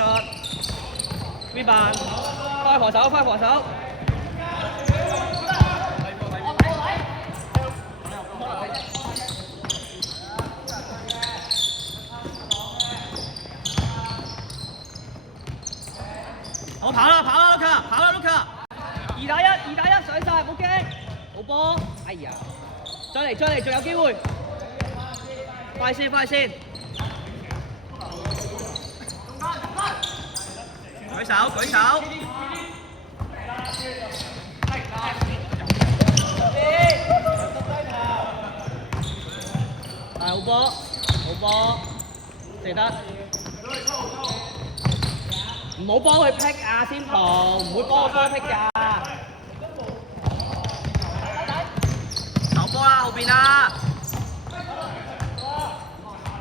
shot。rebound，快防守，快防守。好跑啦，跑啦，Luka，跑啦，Luka。2打1，2打1，上晒，冇驚。好波，哎呀，再嚟，再嚟，仲有機會。快先，快先。舉手，舉手。係好波，好波，射得。唔好幫佢 pick 啊，先蒲，唔會幫佢 pick 㗎。手波啦，後邊啦。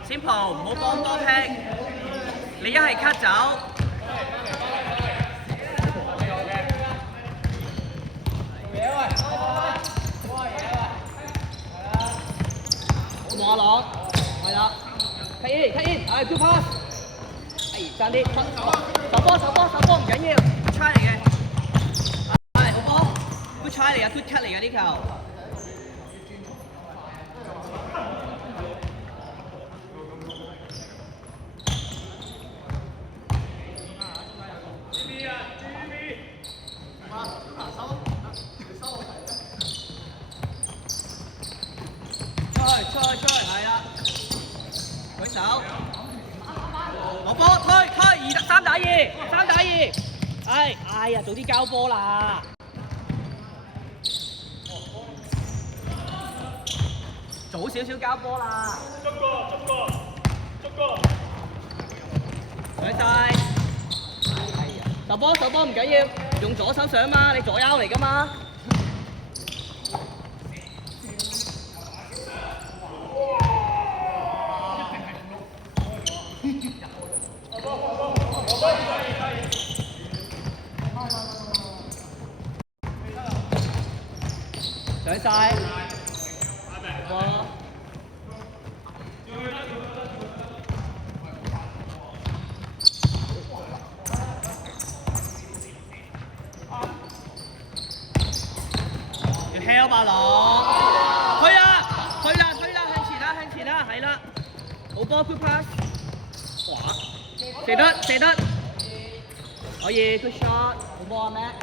先蒲，唔好幫波 pick。你一係 cut 走。望下朗，係啦 ，cut in，cut in，係 good pass。爭啲，手波唔緊要 ，try 嚟嘅，係好波 ，good try 嚟嘅 ，good cut 嚟嘅呢球。出，係啦，舉手。攞波推3打2，哎呀，早啲交波啦！早少少交波啦！捉個！上晒！手波唔緊要，用左手上嘛，你左優嚟噶嘛。上晒，波，要 help 吧朗，推啦，向前啦，係啦，好波 good pass， 哇，射得，可以 good shot， 好波啊 Matt。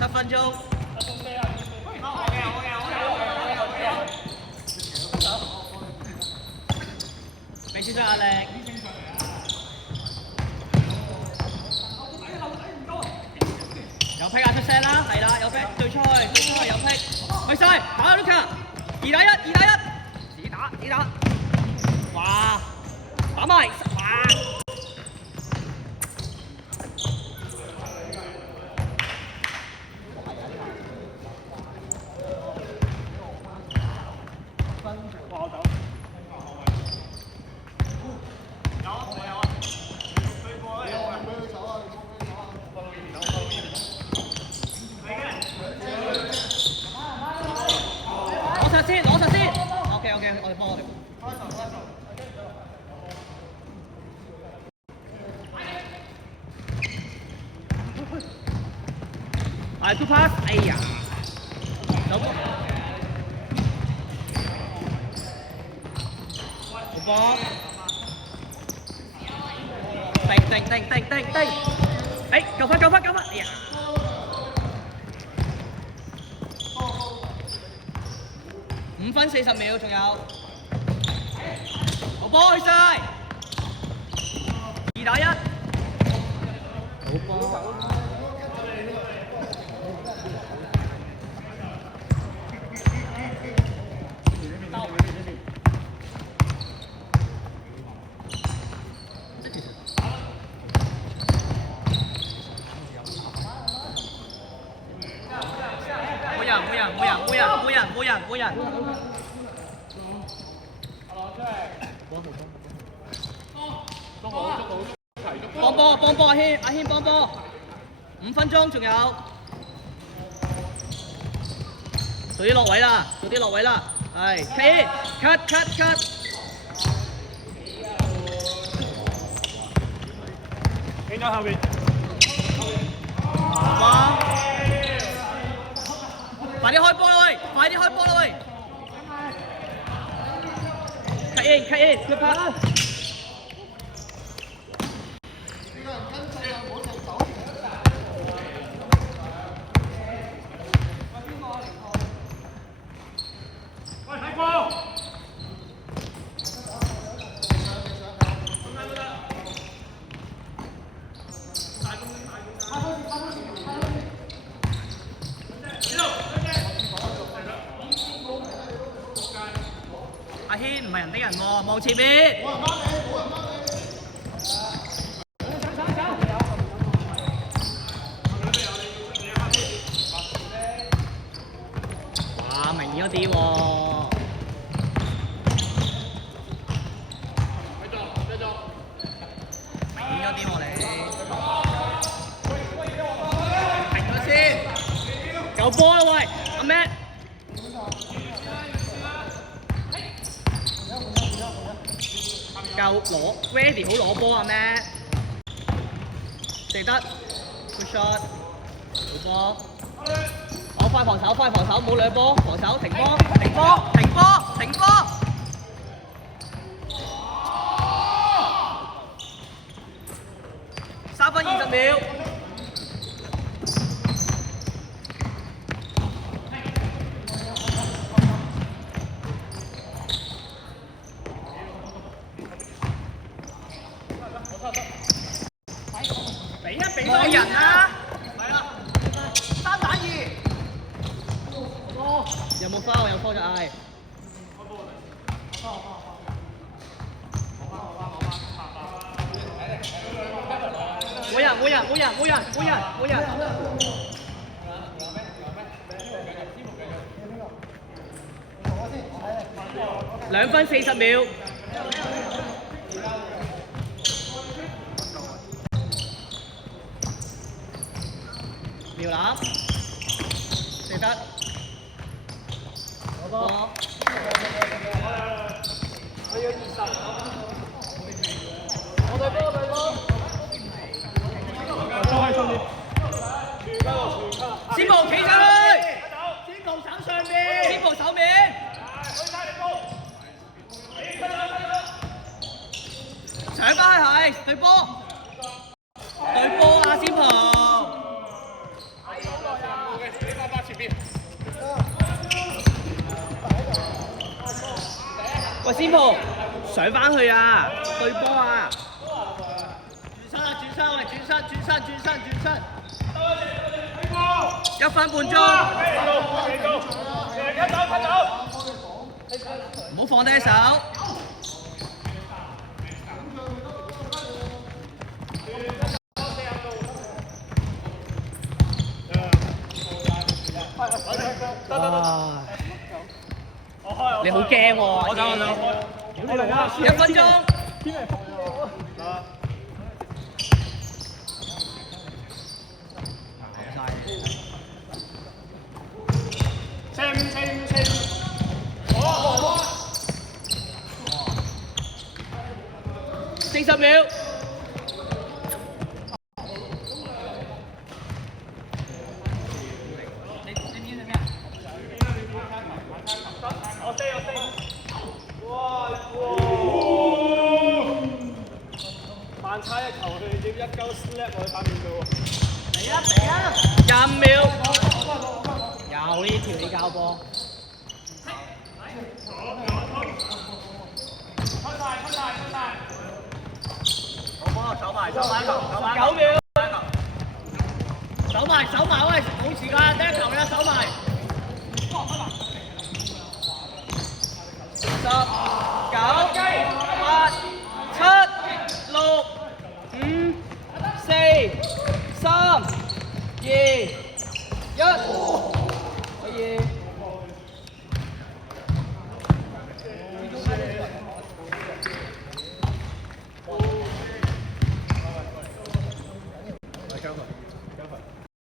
7分鐘。俾少少壓力。有劈啊！出聲啦，係啦，有劈，對出去，有劈，去晒，打啊 Luka， 2打1，自打，哇，打埋，哇！攞實先 ，OK， 我哋幫我哋。係 good pass， 哎呀，走波，好波，定，哎，救翻，哎呀！5分40秒，仲有，好波去晒，2打1，好波。冇人。幫波，阿軒幫波，5分鐘仲有，早啲落位啦，係 cut。影咗後邊。哇！快啲開波啦喂！快啲開波啦喂！cut in，good pass。喂，睇波！阿軒唔係人的人喎，望前面。哇，明顯咗啲喎。明顯咗啲喎你。停咗先。夠波啦喂，阿 Matt。夠攞 ready 好攞波啊咩？射得 good shot 好波，快防守，冇兩波，防守停波，3分20秒。俾多人啊！係啦，3打2。有冇 foul？ 有 foul 就嗌。冇人。2分40秒。苗籃，射得，攞波，我要20，我對波，都係重點。先步企上去，先步手上面，先步手面，上翻係對波啊，先步。喂，先步上翻去啊，對波啊！轉身，1分半鐘。唔好放低手。你好驚喎！我走。1分鐘。40秒。慢差一球，佢要1鳩 slap 我打面嘅喎。25秒。有呢條你教波。手埋9秒。手埋，喂，冇時間，第一球啦，手埋。10、9、8、7、6、5、4、3、2、